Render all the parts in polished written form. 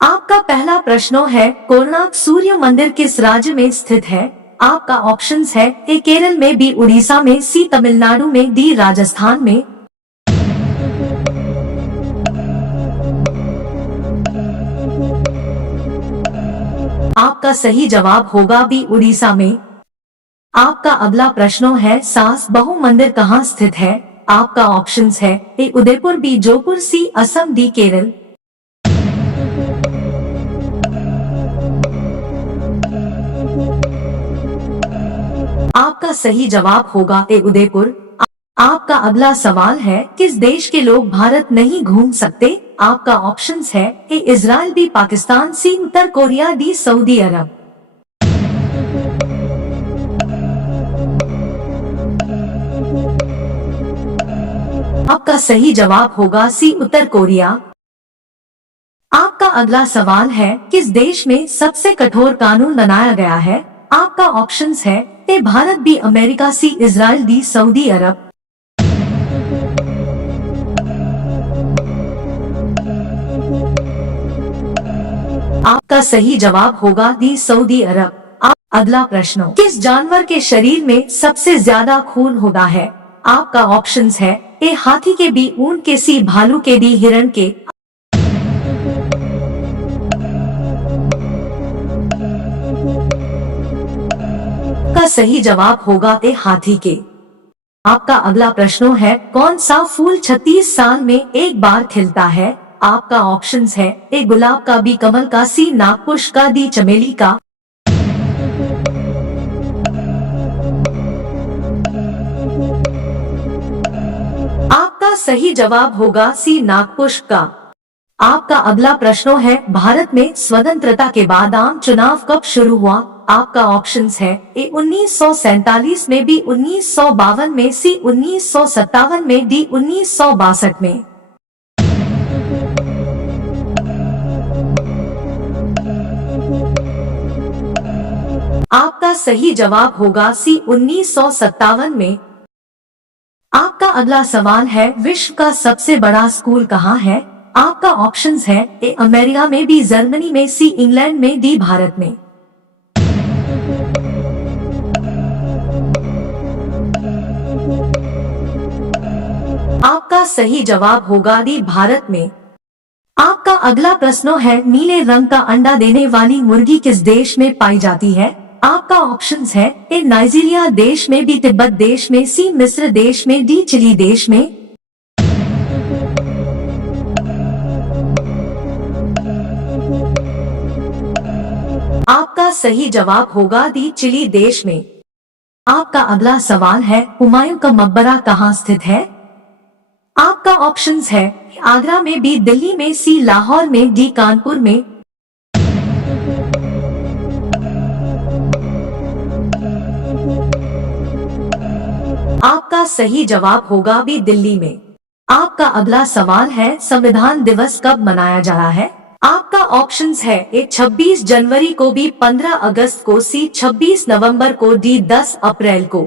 आपका पहला प्रश्न है, कोणार्क सूर्य मंदिर किस राज्य में स्थित है? आपका ऑप्शंस है ए केरल में, बी उड़ीसा में, सी तमिलनाडु में, डी राजस्थान में। आपका सही जवाब होगा बी उड़ीसा में। आपका अगला प्रश्न है, सास बहु मंदिर कहाँ स्थित है? आपका ऑप्शंस है ए उदयपुर, बी जोधपुर, सी असम, डी केरल। आपका सही जवाब होगा ए उदयपुर। आपका अगला सवाल है, किस देश के लोग भारत नहीं घूम सकते? आपका ऑप्शंस है ए इजराइल, बी पाकिस्तान, सी उत्तर कोरिया, डी सऊदी अरब। आपका सही जवाब होगा सी उत्तर कोरिया। आपका अगला सवाल है, किस देश में सबसे कठोर कानून बनाया गया है? आपका ऑप्शंस है A Bharat, B America, C Israel, D Saudi Arab. आपका सही जवाब होगा डी सऊदी अरब। अगला प्रश्न, किस जानवर के शरीर में सबसे ज्यादा खून होता है? आपका ऑप्शंस है ए हाथी के, बी ऊंट के, सी भालू के, डी हिरण के। का सही जवाब होगा ए हाथी के। आपका अगला प्रश्न है, कौन सा फूल 36 साल में एक बार खिलता है? आपका ऑप्शंस है ए गुलाब का, बी कमल का, सी नागपुष्प का, डी चमेली का। आपका सही जवाब होगा सी नागपुष्प का। आपका अगला प्रश्न है, भारत में स्वतंत्रता के बाद आम चुनाव कब शुरू हुआ? आपका ऑप्शंस है ए 1947 में, बी 1952 में, सी 1957 में, डी 1962 में। आपका सही जवाब होगा सी 1957 में। आपका अगला सवाल है, विश्व का सबसे बड़ा स्कूल कहाँ है? आपका ऑप्शंस है ए अमेरिका में, बी जर्मनी में, सी इंग्लैंड में, डी भारत में। आपका सही जवाब होगा डी भारत में। आपका अगला प्रश्न है, नीले रंग का अंडा देने वाली मुर्गी किस देश में पाई जाती है? आपका ऑप्शंस है ए नाइजीरिया देश में, बी तिब्बत देश में, सी मिस्र देश में, डी चिली देश में। आपका सही जवाब होगा डी चिली देश में। आपका अगला सवाल है, हुमायूं का मकबरा कहाँ स्थित है? आपका ऑप्शंस है आगरा में, बी दिल्ली में, सी लाहौर में, डी कानपुर में। आपका सही जवाब होगा बी दिल्ली में। आपका अगला सवाल है, संविधान दिवस कब मनाया जा रहा है? आपका ऑप्शंस है ए 26 जनवरी को, बी 15 अगस्त को, सी 26 नवंबर को, डी 10 अप्रैल को।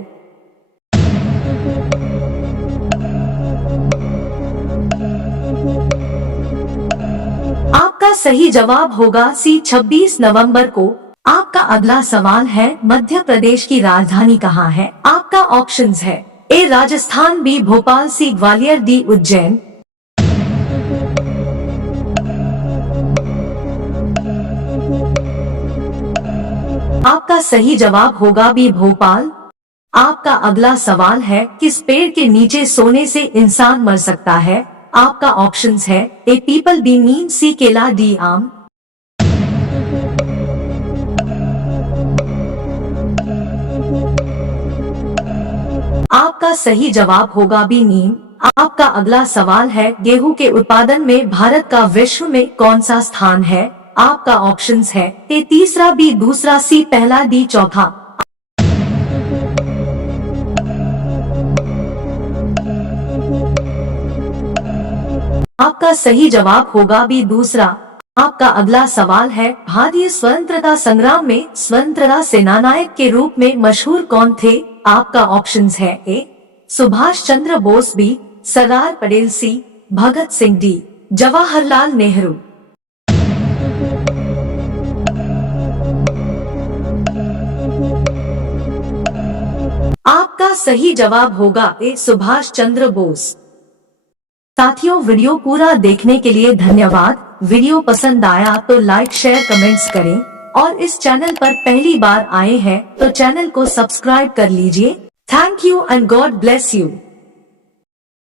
आपका सही जवाब होगा सी 26 नवंबर को। आपका अगला सवाल है, मध्य प्रदेश की राजधानी कहाँ है? आपका ऑप्शंस है ए राजस्थान, बी भोपाल, सी ग्वालियर, डी उज्जैन। आपका सही जवाब होगा बी भोपाल। आपका अगला सवाल है, किस पेड़ के नीचे सोने से इंसान मर सकता है? आपका ऑप्शंस है ए पीपल, बी नीम, सी केला, डी आम। आपका सही जवाब होगा बी नीम। आपका अगला सवाल है, गेहूं के उत्पादन में भारत का विश्व में कौन सा स्थान है? आपका ऑप्शंस है ए तीसरा, बी दूसरा, सी पहला, डी चौथा। आपका सही जवाब होगा बी दूसरा। आपका अगला सवाल है, भारतीय स्वतंत्रता संग्राम में स्वतंत्रता सेनानायक के रूप में मशहूर कौन थे? आपका ऑप्शंस है ए सुभाष चंद्र बोस, बी सरदार पटेल, सी भगत सिंह, डी जवाहरलाल नेहरू। आपका सही जवाब होगा ए सुभाष चंद्र बोस। साथियों, वीडियो पूरा देखने के लिए धन्यवाद। वीडियो पसंद आया तो लाइक शेयर कमेंट्स करें और इस चैनल पर पहली बार आए हैं तो चैनल को सब्सक्राइब कर लीजिए। Thank you and God bless you.